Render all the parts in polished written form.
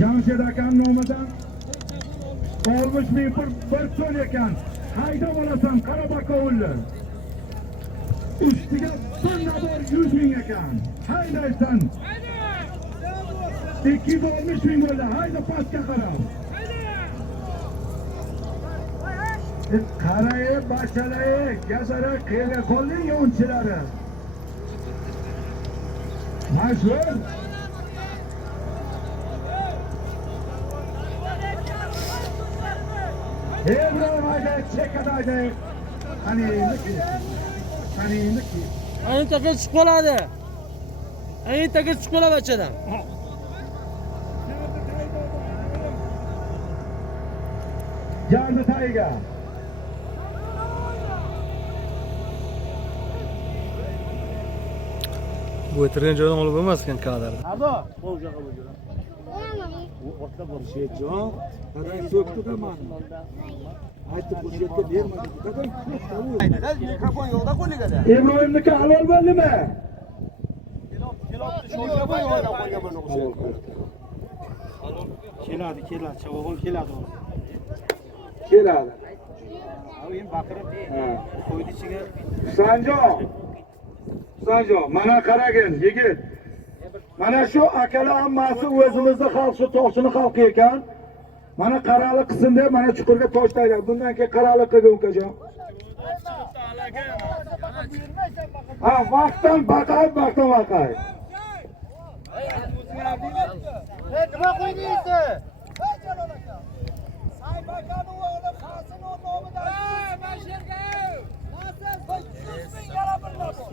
Jamshid akam nomidan 60 ming pul bir so'm ekan. Haydab olasan Qarabaqovulni. Ustiga bir nabor 100 ming ekan. Haydaysan. 260 ming bo'ldi. Hayda pastga qarab. Qarayib, bachalayib, gazara qiyga qolding yo'nchilari. Mashhur. Ebro hayda chekadaydi. Qani niki. Anitaga chiqib qoladi. Anitaga chiqib qoladi bachadan. Jarni tayiga. Bu o'tirgan joydan olib bo'lmas ekan kadrda. Ardo, bo'ljaga bo'ljaga. U otda borishga jon, qadar so'kdi-da meni. Aytib qo'shiyotga bermadi. Qadar so'kdi. Mikrofon yo'qda qo'ligada. Ibrohimniki halol bo'ldimi? Mikrofon yo'qda qo'yganman o'xshaydi. Keladi, chavog'im keladi. Keladi. Men baqirib, qo'ydi ichiga. Sanjo, mana qaragin, yigit. Mana shu akalar hammasi o'zimizning xalq, shu toshini xalqi ekan. Mana qarali qilsin deb mana chuqurga tosh taylar. Bundan keyin qarali qilgan ukajon. Ha, vaqtdan baqay. Nima qo'ydingiz?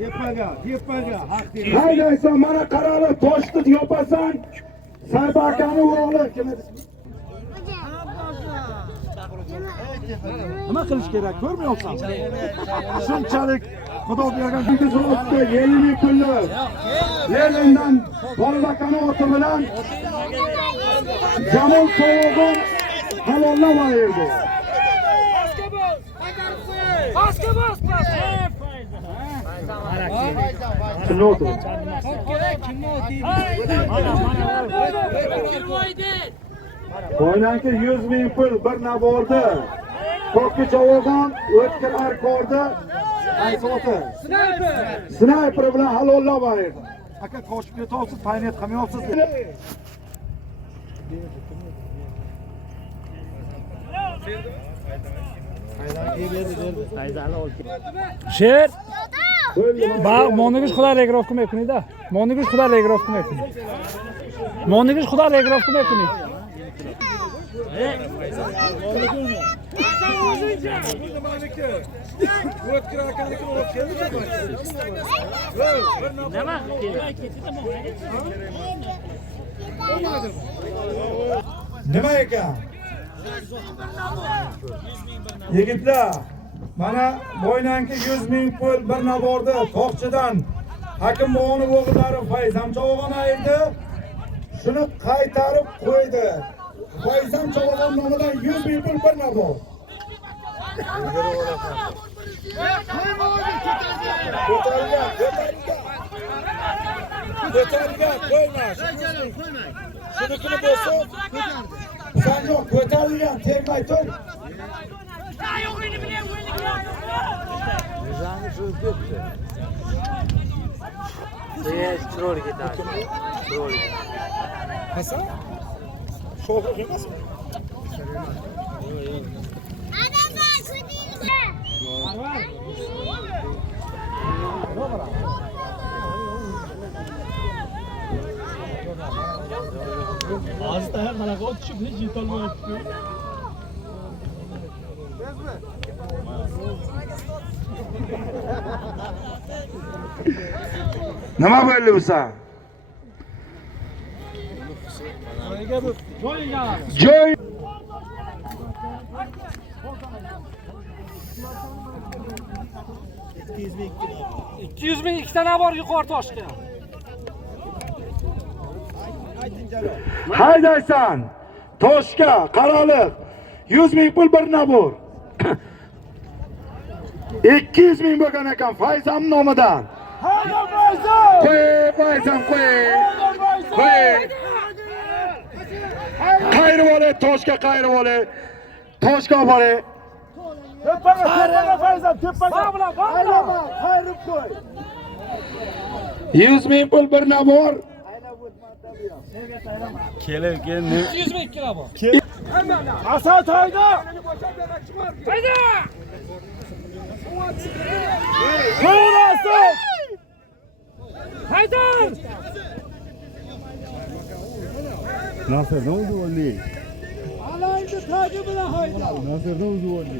Yepaga, haq ber. Haydaysan, mana qarali toshni yopasan. Sayba akani o'g'li kim edi? Nima qilish kerak, ko'rmayapsan? Shunchalik Xudo bergan bizga 50 ming pullar. Lenindan Bolvakani oti bilan Jamol Sovog'in halollamaydi. Kimni oti? Qo'ynanki 100 ming pul bir nabordi. Kokki Chavog'on o'tkir arkordi. Qaysi oti? Snayper bilan halollamaydi. Aka qo'shib ketolsiz, paynet qilmayapsiz. Sher. Monigish xudo regrofku mekunida. Monigish xudo regrofku mekunida. Monigish xudo regrofku mekunida. Nima ekan? Yigitlar, mana bo'ynanki 100 ming pul bir nabordi Toqchidan Hakim bo'g'oni o'g'illari Fayzam Chavog'on ayirdi. Shuni qaytarib qo'ydi. Fayzam Chavog'on nomidan 100 ming pul bir nabor. Ko'tarilgan, qo'yma. Shunikini bo'lsa, sen yo'q, ko'tarilgan, tegmay tur. Troll ketadi. Troll. Hasan? Sho'g'il emasmi? Azda ham mana qolib tushib hech yetolmayapti. Nima bo'ldi bu sen? Joy. 200 ming ikkita nabor yuqori toshga. Haydaysan. Toshga, qaraliq. 100 ming pul bir nabor. 200 ming bo'lgan ekan Fayzam nomidan. Qo'y, Fayzam qo'y. Qo'y. toshga qayirib oling. Toshga olib boring. Tepaga Fayzam, tepaga. Aylama, qayrib qo'y. 100 ming pul bir nabor. Asad hayda. Hayda. To'g'risi. Hayda. Nasır'da oldu oldu. Alaydı tacı bilan hayda. Nasır'da oldu oldu.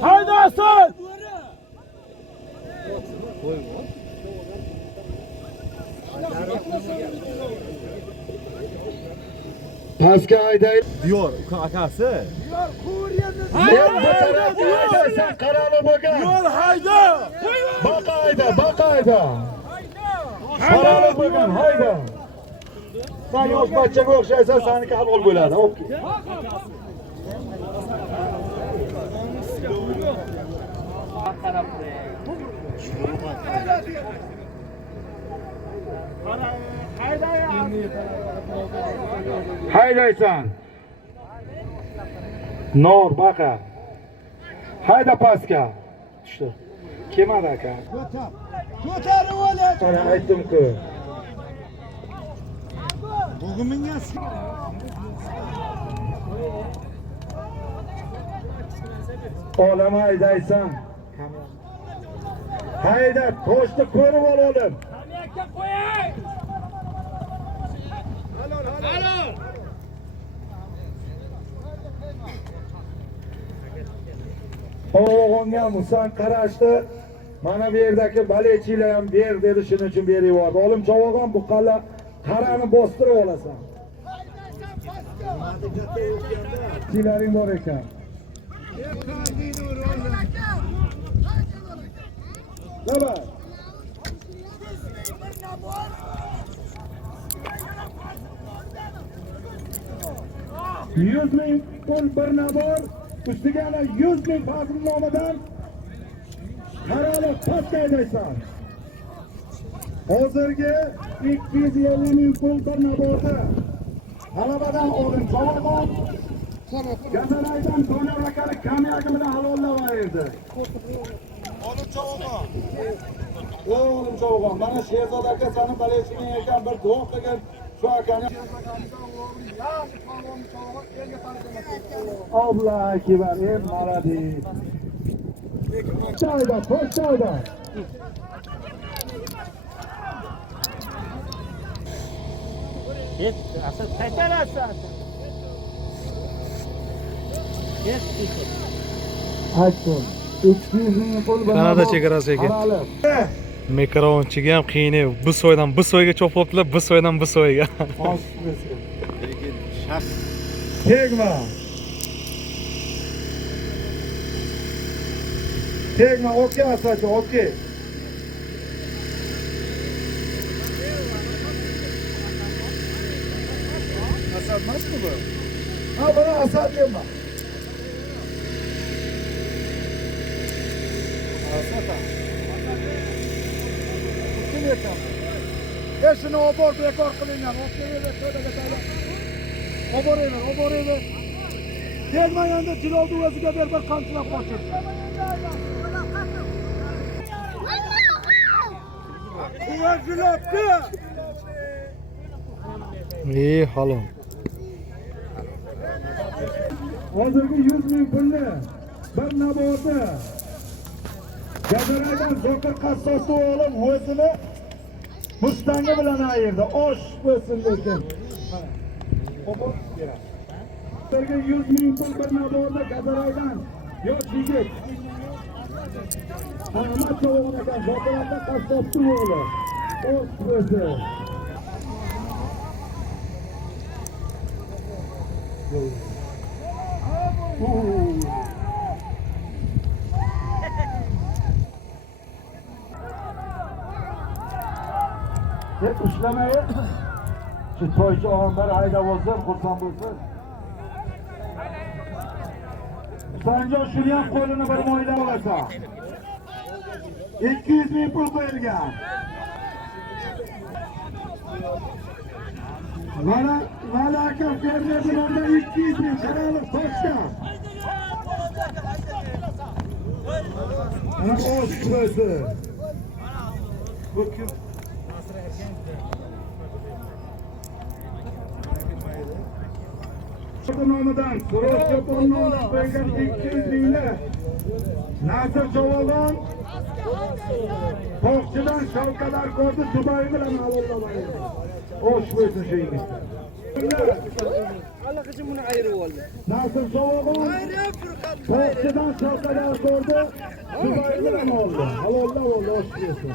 Hayda Asad. Pastga hayday. Diyor akası. Sen qaralib bo'lgan. Yo'l hayda. Baq hayda. Qaralib bo'lgan hayda. Sen yosh bachchaga o'xshaysan, seniki hal bo'ladi. Okey. Haydaysan. Nor baqa. Hayda pastga. Tushdi. Kelmadi aka. Ko'tarib oling. Sana aytdim-ku. Bug'imingga Olama haydaysan. Hayda, toshni ko'rib ol olim. O'g'onga Musan qarashdi. Mana bu yerdagi balechilar ham ber dedi, shuning uchun berib yubordi. Olim chavog'on bu qala qarani bostirib olasan. Chilaring bor ekan. Nima? 100 ming pul bir nabor, ustiga yana 100 ming fazl nomidan qaralib pastga haydaysan. Hozirgi 250 ming pul bir naborda g'alabadan oldin Savoqon Gazalaydan Doniyor akani kamyagi bilan halollab berdi. Oğlum Cavoqon, mana Sherzod aka seni baleching ekan, bir duo qilgan shu akani. Alloh akbar, молодец. Çayda, toş çayda. Hep Asad qaytar Asad. Aytdim. 200 ming pul bilan. Kanada chegarasi ekan. Mikrofonchiga ham qiyin. Bu soydan bu soyga chopibdilar, bu soydan bu soyga. Tegma. Tegma, okey Asadchi, okey. Asad emasmi bu? Ha, bana Asad dema. Shuni obor bekor qilingan. Oboraver. Kelmaganda jilovni o'ziga ber, bir qamchilab qochir. Buva jilobni. Halol. Hozirgi 100 ming pulni bir naborda Gazalaydan Zokir Qassosov olib o'zini Mustangi bilan ayirdi. Osh bo'lsin lekin. Hozirgi 100 ming pul bir naborda Gazalaydan yosh yigit. Ahmad Chavog'on ekan, Zokir Qassosov o'g'li. Osh bo'lsin. Hep uçlamayı. Şu toychi og'amlar haydab olsin, xursand bo'lsin. Sanjon shuni ham qo'lini bir mo'ylab olsa. 200 ming pul qo'yilgan. Vala aka fermer bilan 200 ming qaraliq toshga. Ana o'z pulasi. Bu kim? Nomidan Surofga nomidan qo'ygan 200 minglar. Nasir Javogon To'qchidan Shavkalar ko'rdi Dubay bilan aloqalaydi. Xo'sh bo'lsin shu yigitlar. Allaqachon buni ayirib oldi. Nasir Javogon To'qchidan Shavkalar ko'rdi Dubay bilan oldi. Halollab oldi, xo'sh bo'lsin.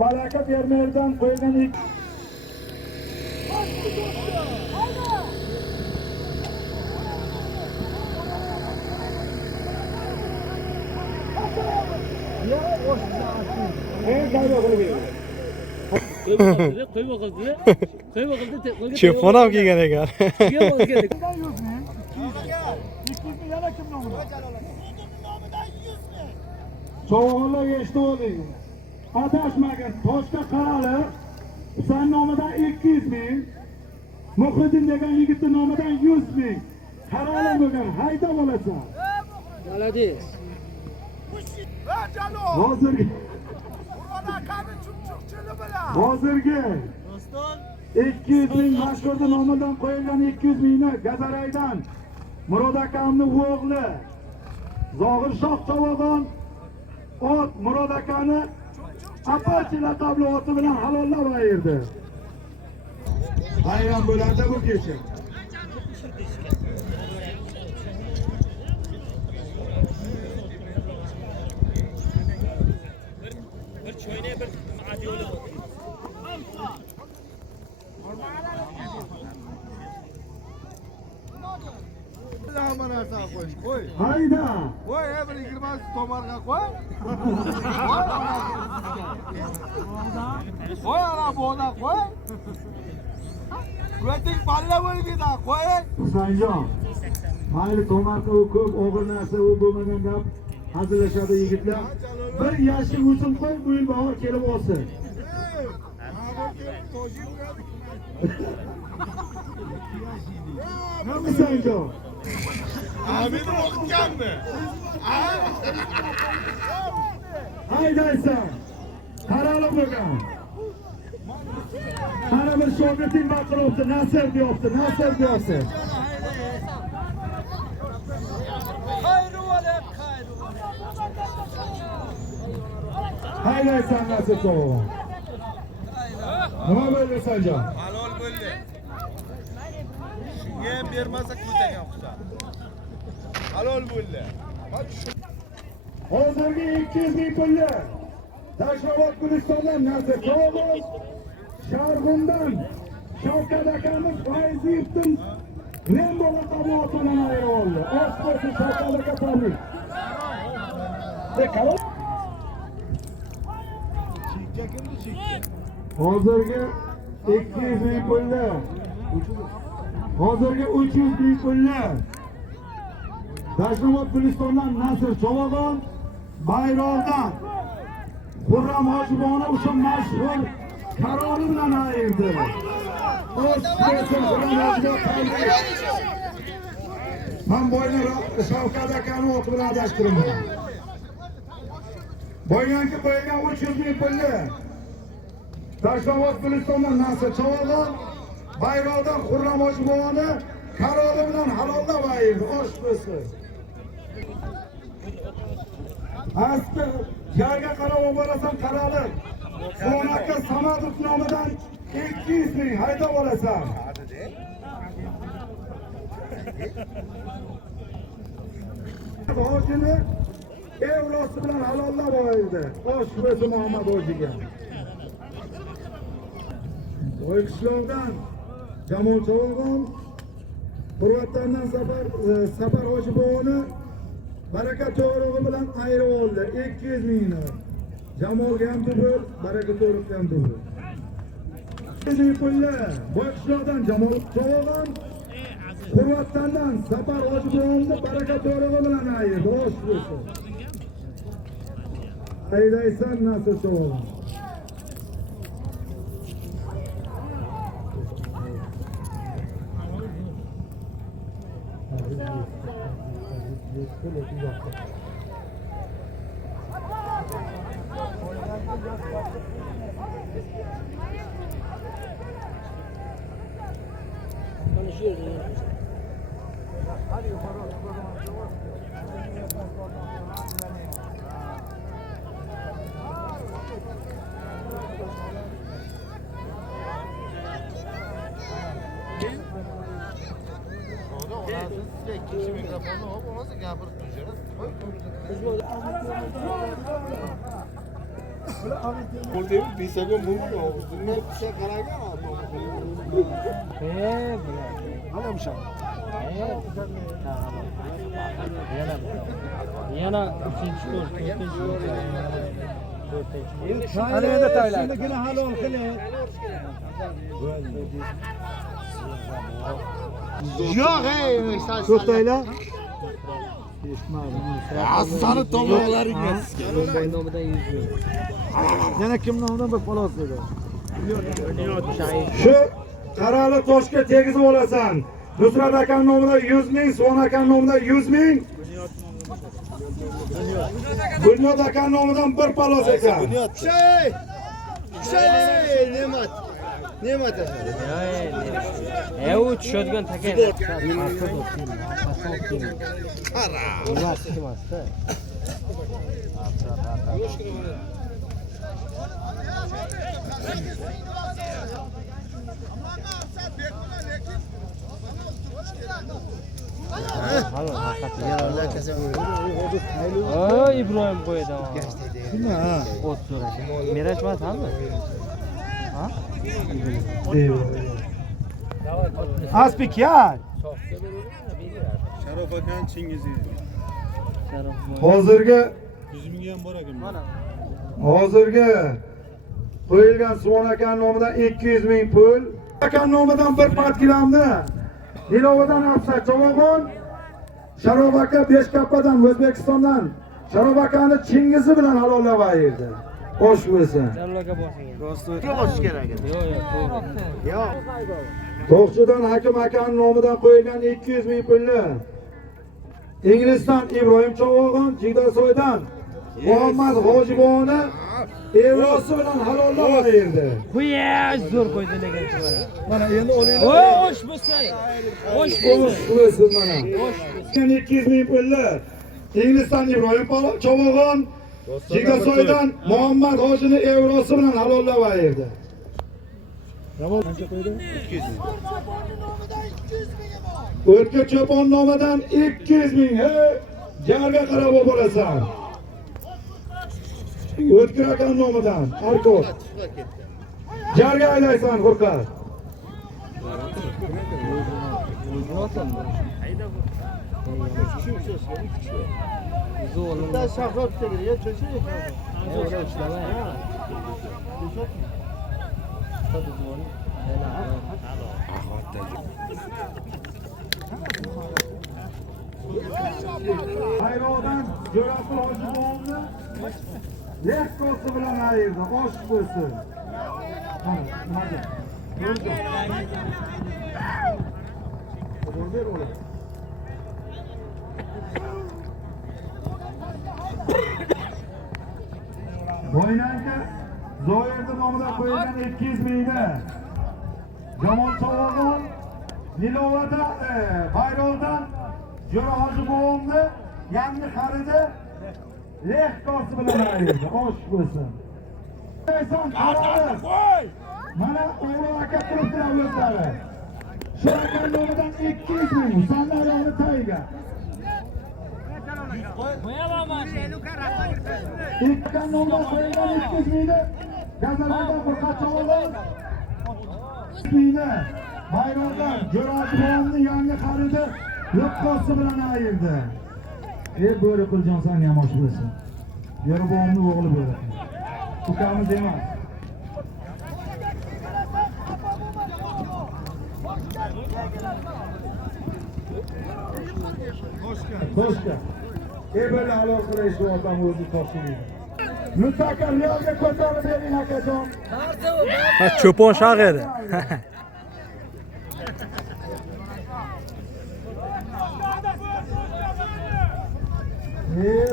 Valaka fermerdan qo'ygan Chepon ham kelgan ekan. So'g'onlar eshitib oling. Adashmagan Toshga qarali Husan nomidan 200 ming, Muhiddin degan yigitning nomidan 100 ming. Qarali bo'lgan hayda bo'lasan. Malades. Hozirgi 200 ming mashhurning nomidan qo'yilgan 200 mingni Gazaraydan Murod akamning o'g'li Zohir Shoh Javogon ot Murod akani Apache laqabli oti bilan halollab ayirdi. Bayram bo'ladi bu kecha. Bir choyna bir adiyoli bor. Hamma narsa qo'y. Hayda. Qo'y, bir 20 tomarga qo'y. Qo'y, ana bo'na qo'y. Qo'ying balla bo'lgida qo'y. Husanjon. Mayli tomarqa u ko'p og'ir narsa u bo'lmagan gap. Hazillashadi yigitlar. Bir yashik uchun qo'y, bu yil bahor kelib olsin. Husanjon. Abid o'qitganmi? Haydaysan. Qarali bo'lgan. Mana bir shogirding baqiribdi, Nasir deyapti, Nasir deyapti. Haydaysan Nasir Javogon. Nima bo'ldi Sanjon? Halol bo'ldi. Shunga ham bermasa ko'tagan Husan. Halol bo'ldi. Hozirgi 200 ming pullar. Tashrobot Gulistondan Nasir Javogon, Sharg'undan Shavkat akamiz Fayziyevdan Rembo laqabi otidan ayirib oldi. Oshko'zi Shavkat aka tabrik. Hozirgi 200 ming pullar. Hozirgi 300 ming pullar. Tashrobot Gulistondan Nasir Javogon, Bayroqdan Xurram Hojibona o'sha mashhur qarori bilan ayirdi. Men boyni Shavkat akani o'qib bilan adashtiraman. Boyganki qo'ygan 300 ming pulli. Tashrobot Gulistondan Nasir Javogon, Bayroqdan Xurram Hojibona qarori bilan halollab ayirdi. Osh bo'lsin. Asli yerga qarab olasan qarali. Sonaka Samadov nomidan 200 ming haydab olasan. Hojini evrosi bilan halollab oldi. Osh bo'lsin Muhammad hojiga. Qo'yqishlovdan Jamol Chavog'on Qurvatlardan Safar Hojiboyni Baraka To'g'rig'i bilan ayirib oldi 200 mingni. Jamolga ham dubl, Baraka To'g'rig'iga ham dubl. 200 ming pulli boyqishloqdan Jamol Chavog'on Qurvatlardan Safar Hojiboyni Baraka To'g'rig'i bilan ayirdi. Osh bo'lsin. Aydaysan Nasir Chavog'on. Yana 3-chi tur, 4-chi tur. Ana endi taylar. Shundagina halol qiling. Yo'q, ey, To'xtanglar. Asani tomoqlaringga. Boy nomidan 100 ming. Yana kim nomidan bir xolos dedi. Shu qarali toshga tegizib olasan. Nusrat akam nomidan 100 ming, Suvon akam nomidan 100 ming. Bunyod akam nomidan bir palos ekan. Shay, nemat. U tushadigan taka. İbrahim qo'ydi. Nima? O't so'rash. Mirash emasmi? Ha? Aspik ya. Sharof akan Chingizi. Hozirgi 100 mingga ham bor ekan. qo'yilgan Suvon akam nomidan 200 ming pul. Akam nomidan bir partkilamni. Ilovadan Afsat Chavog'on, Sharof aka Beshkappadan O'zbekistondan Sharof akani Chingizi bilan halollab ayirdi. Xo'sh bo'lsin. Jalloga boshing. Kim bosish kerak edi? Yo'q, to'g'ri. Yo'q. To'qchidan Hakim akani nomidan qo'yilgan 200 ming pulni. Inglizdan Ibrohim Chavog'on, Jigdasoydan Muhammad Hojiboyni evrosi bilan halollab ayirdi. Quyash zo'r qo'ydi lekin chivara. Mana endi o'ling. Xo'sh bo'lsa. Xo'sh Xo'sh bo'lsin mana. 200 ming pulni. Inglizdan Ibrohim Chavog'on, Jigdasoydan Muhammad Hojini evrosi bilan halollab ayirdi. Jamol qancha qo'ydi? 200 ming. O'tga Cho'pon nomidan 200 ming. Hey, jarga qarab bo'lasan. O'tkir akam nomidan Arko. Jarga aylaysan Furqat. Bitta shaffof kerak, ya cho'chib. Hayrodan Jo'rafil Hojiboyni lekkosi bilan ayirdi. Osh bo'lsin. Boynanka Zoirni nomidan qo'yilgan 200 mingni. Jamol Chavog'on Nilovada Bayrovdan Jo'ra Hojiboyni yangi xaridi lekkosi bilan ayirdi. Osh bo'lsin. Mana O'g'il aka turibdilar o'zlari. Shu aka nomidan 200 ming. Sanlaroni tayiga. İlk nomidan qo'yilgan 200 mingni. Gazalardan Furqat Chavog'on. 200 mingni. Bayramdan Jo'rabonni yangi xaridi Lo'qqosi bilan ayirdi. Bo'ri Quljon san ham osh bo'lsin. Jo'rabonni o'g'li bo'ri. Ukamiz emas. Toshka. Böyle aloqada shu odam o'zi topshirdi. Mutlaqo Realga ko'tarib bering akajon. Ha, cho'pon shag'iri.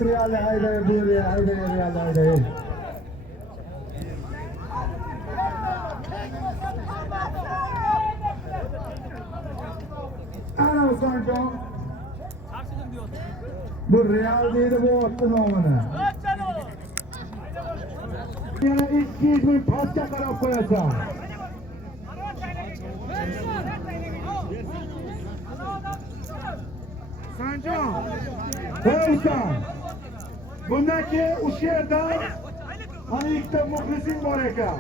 Real hayda, bu Real hayda. Ana Sanjon. Bu Real deydi bu otni nomini. Yana 200 ming pastga qarab qo'yasan. Sanjon. Qo'ysan. Bundan keyin o'sha yerda ana ikkita muxlising bor ekan.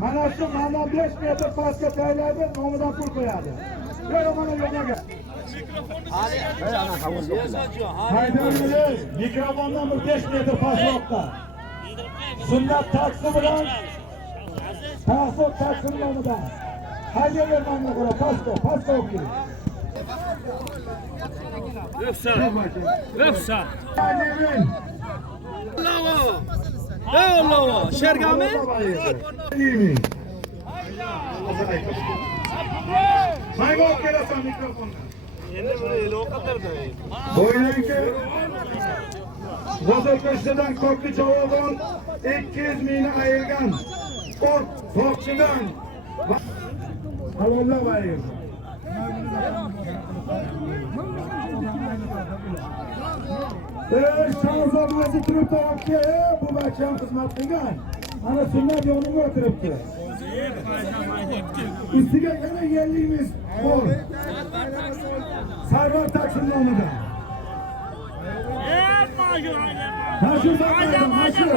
Mana shu mana 5 metr pastga tayyorlaydi, nomidan pul qo'yadi. Yana mana yo'qaga. Haydaymiz. Mikrofondan bir 5 metr pastroqqa. Sunnat taksi bilan taksi nomidan. Haydalar mana qara pastga o'qing. Yoksa. Alloh. Shergami? Mayga olib kelasan mikrofonni. Endi buni e'lon Bo'ylanki G'ozalko'shdan Kokli Chavog'on 200 mingni ayirgan sport to'qchidan halollab ayirdi. Shahzodazi turibdi aka, bu bacham xizmat qilgan. Ana sunnat yonimga o'tiribdi. Ustiga yana 50 ming bor. Sarvar taksim nomidan. Mashhur Fayzam, mashhur.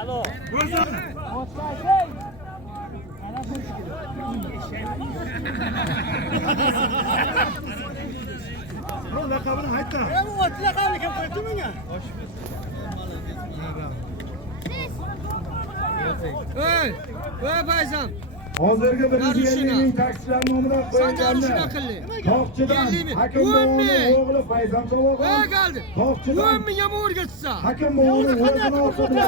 Alo. Laqabini aytdi. Laqabini kim qo'ydi menga? Ey Fayzam. Hozirgi 150 ming taksichilar nomidan qo'yilganlar. Toqchidan Hakimbo'ning o'g'li Fayzam Chavog'on. Geldi. Toqchidan Menga o'rgatsa. Hakimbo'ning o'zini orqadan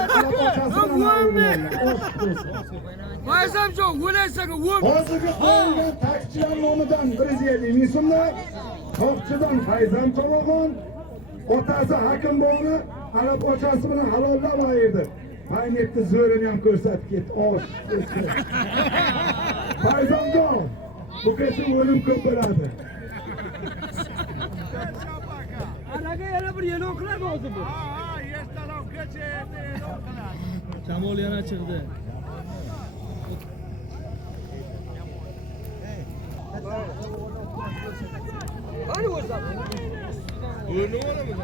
Fayzamjon, o'laysaga hozirgi qo'yilgan taksichilar nomidan 150 ming so'mdan Toqchidan Fayzam Chavog'on otasi Hakimbo'ni ana pochasi bilan halollab ayirdi. Paynetni zo'rini ham ko'rsatib ketdi. Osh. Fayzamjon, bu kecha o'lim ko'p bo'ladi. Anaga yana bir e'lon qiladi hozir bu. Ertalabgacha e'lon qiladi. Shamol yana chiqdi. Qani o'zi? O'rni olamiz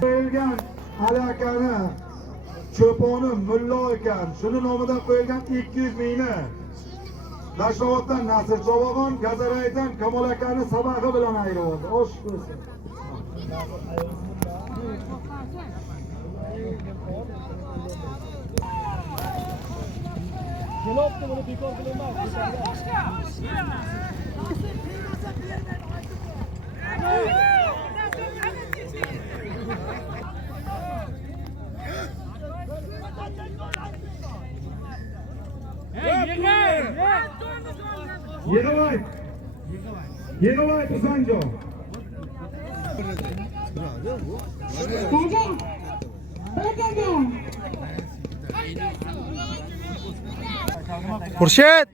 Qo'yilgan alakani cho'poni mullo ekan. Shuni nomidan qo'yilgan 200 mingni Dashovatdan Nasir Chavog'on, Gazaraydan Kamol akani sabag'i bilan ayirib oldi. Osh bo'lsin. Kelopti buni bekor qilinmas. Yig'ilay Sanjon. Xurshid.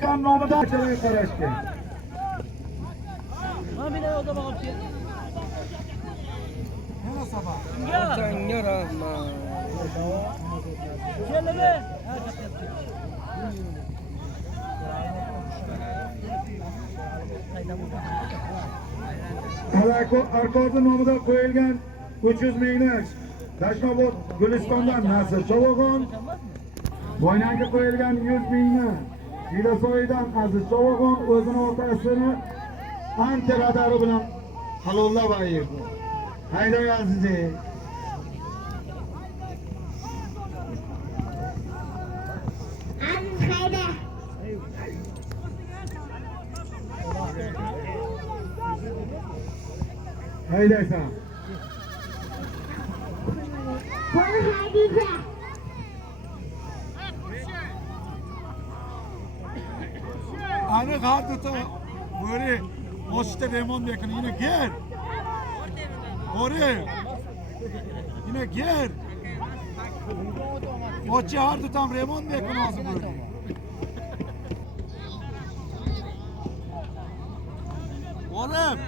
Kan nomidan qarashgan. Senga rahmat. Arkozi nomidan qo'yilgan 300 mingni Dashnobod Gulistondan Nasir Chovog'on, Boynanga qo'yilgan 100 mingni Jilasoydan Aziz Chovog'on o'zini otasini anti radari bilan halollab ayirdi. Hayday Aziz. Haydaysan. Ani qardi bo'ri ochda remont yakın yine gel. Bo'ri. Yine gel. Ochi hardi tam remont yakın hozir bo'ri. Oğlum.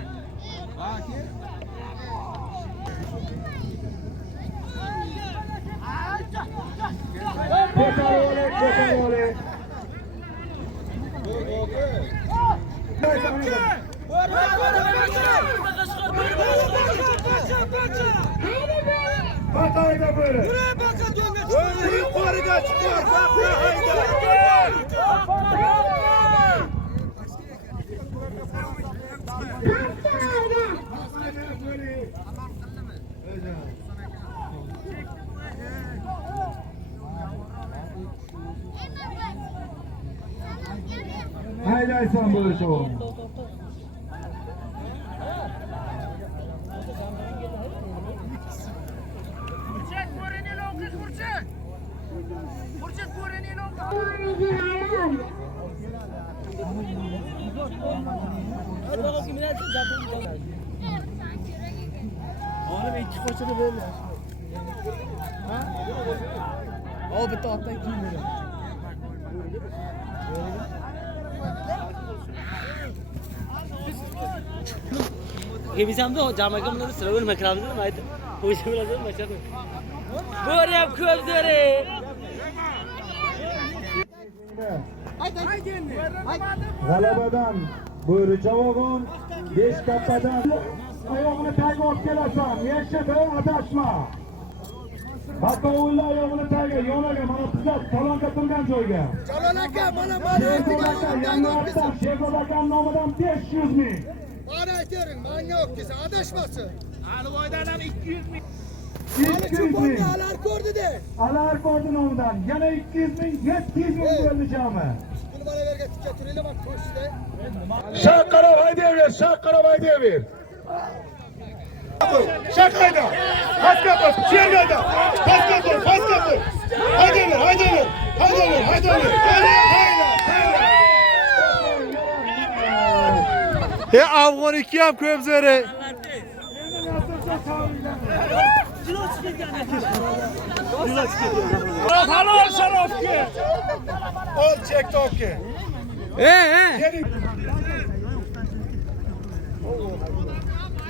Bak. Ko'tarole. Hatayda böyle. Böyle yukarıda çıkıyor. Bak hayda. Haydaysan böyle şey olmuyor. Oğlum iki koçunu böyle. Ha? O bitti hatta iki milyon. Bizim de camiye bunları sıra vermek lazım değil mi? Haydi. Bu işe biraz da başarılı. Böyle yap közleri. G'alabadan Bo'ri Chavog'on, Beshkappadan oyog'ini tagiga olib kelasan. Yashida adashma. Hatto o'yinlar oyog'ini tagiga, yonaga, mana tuzat, talonga turgan joyga. Çalan aka bana Sherzod aka nomidan 500 ming. Bana aytering, menga yok desa adashmasin. Alivoydan ham 200 ming. 200 ming. Alar ko'rdi de. Alar ko'rdi nomidan yana 200 ming, 700 ming bo'ldi jami. Bunu bana verge tikka turayla bak koştu. Shaqarov haydaver, Shaqarov haydaver. Shaqayda. Pastga bos, Shergada. Pastga tur. Haydaver. Afg'on 2 ham ko'p zo'ri. Halol sharofga. Ol chekdi oke.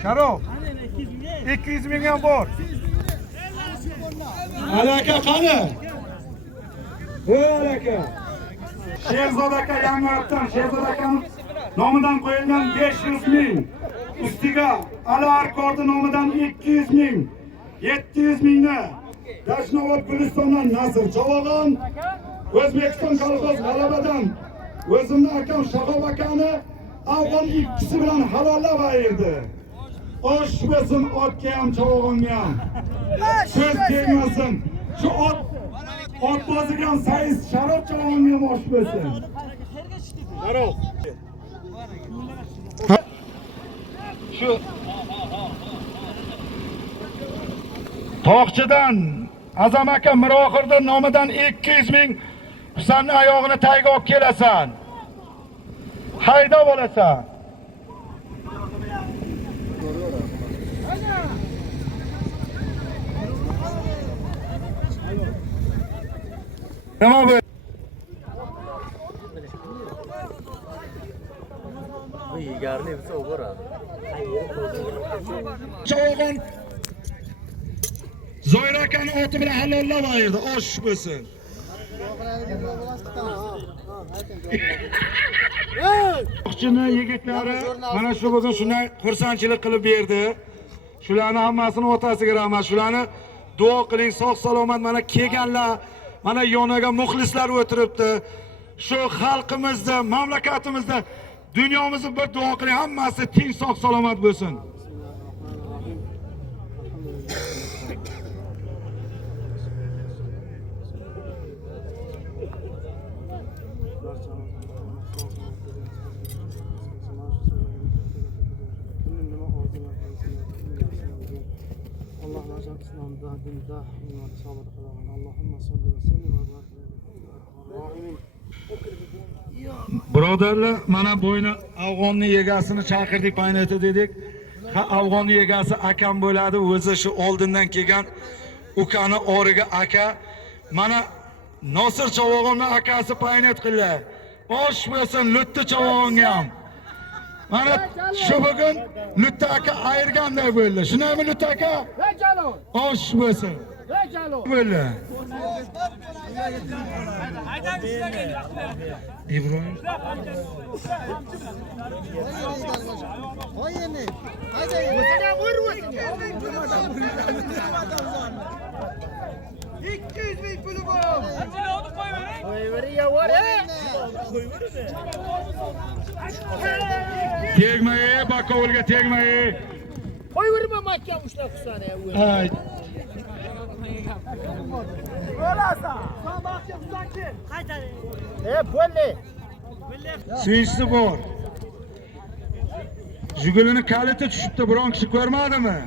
Sharov. 200 ming ham bor. Alaka qani? Alaka. Sherzod aka Yangiyoqdan, Sherzod akaning nomidan qo'yilgan 500 ming. Ustiga Ali Arkordi nomidan 200 ming. 700 mingni Dashnobod Gulistondan Nasir Chovog'on, O'zbekiston kolxoz G'alabadan o'zimni akam Shahob akani avval ikkisi bilan halollab ayirdi. Osh bo'lsin otga ham Chovog'onga ham. So'z tegmasin. Shu otboziga ham Said Sharof Chovog'onga ham osh bo'lsin. Sharof. Shu To'qchidan Azam aka Mirohirda nomidan 200 ming Husanning oyog'ini tagiga olib kelasan. Hayda bo'lasan. Nima bu? Jigarli bo'lsa u boradi. Chavog'on Zoir akani oti bilan halollab ayirdi. Osh bo'lsin. Qo'shni yigitlari mana shu bugun shunday xursandchilik qilib berdi. Shularni hammasini otasiga rahmat. Shularni duo qiling, sog' salomat mana kelganlar, mana yoniga muxlislar o'tiribdi. Shu xalqimizda, mamlakatimizda, dunyomizni bir duo qiling, hammasi tinch, sog' salomat bo'lsin. Birodarlar, mana bo'yni afg'onni yegasini chaqirdik, paynati dedik. Ha, afg'onni yegasi akam bo'ladi, o'zi shu oldindan kelgan ukani origa aka. Mana Nosir Chavog'onning akasi paynat qildi. Osh bo'lsin Lutni Chavog'onga ham. Mana shu bugun Lutni aka ayirganday bo'ldi. Shunaymi Lutni aka? Osh bo'lsin. Bo'ldi. İbrahim. Oyeni. Haydi. Mesela vur. 200 bin pulu bu. Koyveriyor var ya. Tegmeyi, bakovulga tegmeyi. Koyverme makya uçla kusane. Ay. Olasa. Sabahçı uzakçı. Böyle. Suyunchisi bor. Jigulini kaliti tushibdi, biron kishi ko'rmadimi?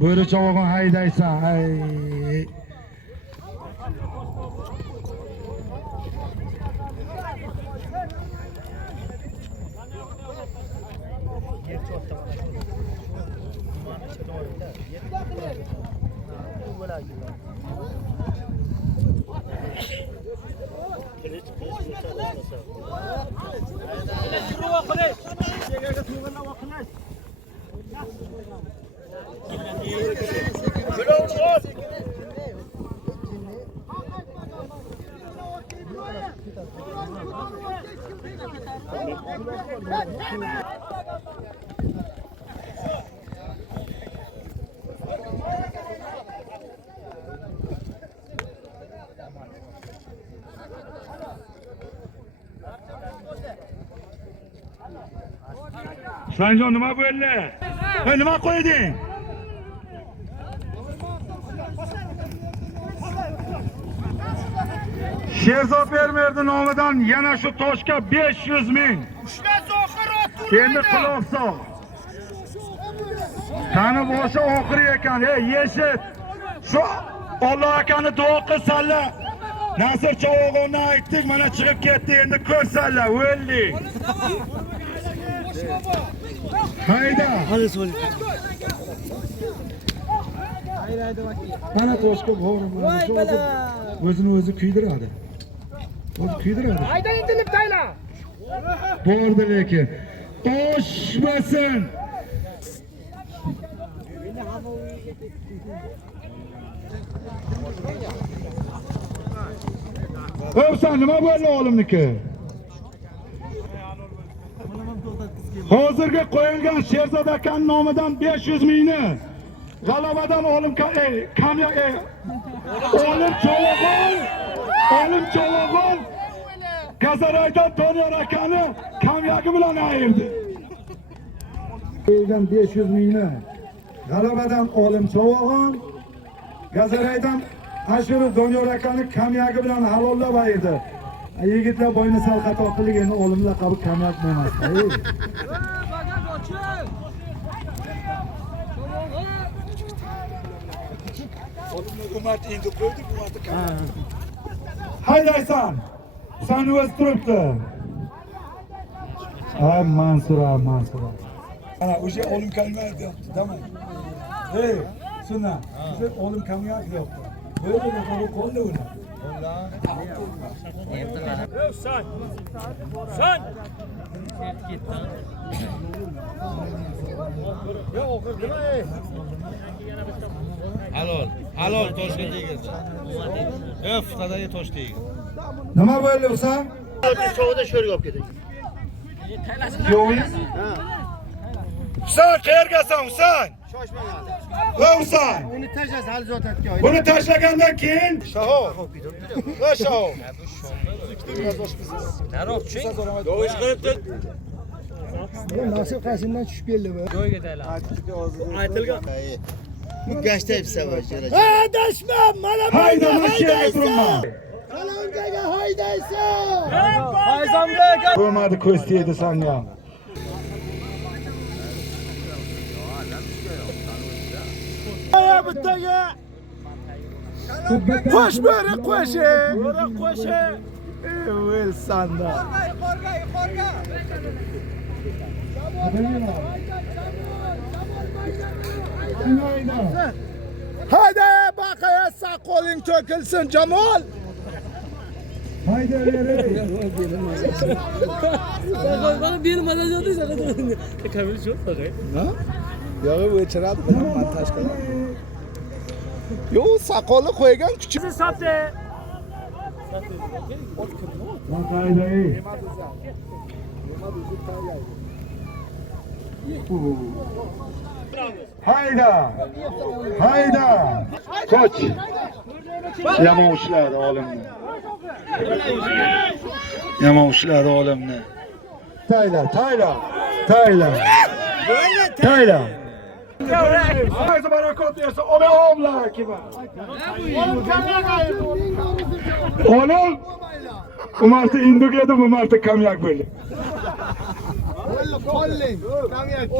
Bo'ri Chavog'on haydaysan, ay. Sanjon nima bo'ldi? Hey, nima qo'yding? Sherzod Bermerdi nomidan yana shu toshga 500 ming. Endi quloq sol. Qani boshi oxiri ekan, yeshit. Shu Alloh akani duo qilsanlar. Nasir Chavog'onni aytdik, mana chiqib ketdi, endi ko'rsanlar, o'ldi. Hayda. Hadi so'ling. Mana toshga borim, mana shu o'zini o'zi kuydiradi. O'zi kuydiradi. Hayda intilib tayla. Bordi lekin. Toshmasin. O'psan nima bo'ldi o'g'limniki? Hozirga qo'yilgan Sherzod akaning nomidan 500 mingni g'alabadan olim Chavog'on Gazaraydan Doniyor akani kamyagi bilan ayirdi. Qo'yilgan 500 mingni g'alabadan olim Chavog'on Gazaraydan Ashur Doniyor akani kamyagi bilan halollab ayirdi. Yigitlar bo'yni sal xato qilgan, endi olim laqabi kamyak emas. Hukumat endi qo'ydi, hukumat kamyak. Haydaysan. Sen o'z turibdi. Ay Mansura. Ana o'sha olim kamyak deyapti, dama. Suna, o'sha olim kamyak deyapti. Böyle de qo'lda uni. Halol toshga tegir. Tadagi tosh tegir. Nima bo'ldi Husan? Sho'da sho'rga olib ketdik. Kuyovingiz? Husan, qayergasan Husan? Shoshmagan. Va Husan, Uni tashlasa hali zotatga buni tashlagandan keyin nasib qaysimdan tushib keldi bu. Adashma, mana bu. hayda mashinaga turma. Qalongaga haydaysan. Bo'lmadi, ko'z tegdi sanga. Qo'sh beri qo'shi. Beri qo'shi. Vel sanda. Hayda baqaya qo'ling to'kilsin Jamol. Hayda Bana bir madalya yorduysa kamera çok tabii. Yo'q, bu chiradi bilan montaj qiladi. Yo, soqolni qo'ygan kuchuk. Hayda. Hayda. Koç. Yomon ushladi olimni. Yomon ushladi olimni. Tayla. Haydi barakot yerse o be oğlan kime? Oğlum. Umartı induk yedim, umartı kamyak böyle. Qo'lling, kamyak.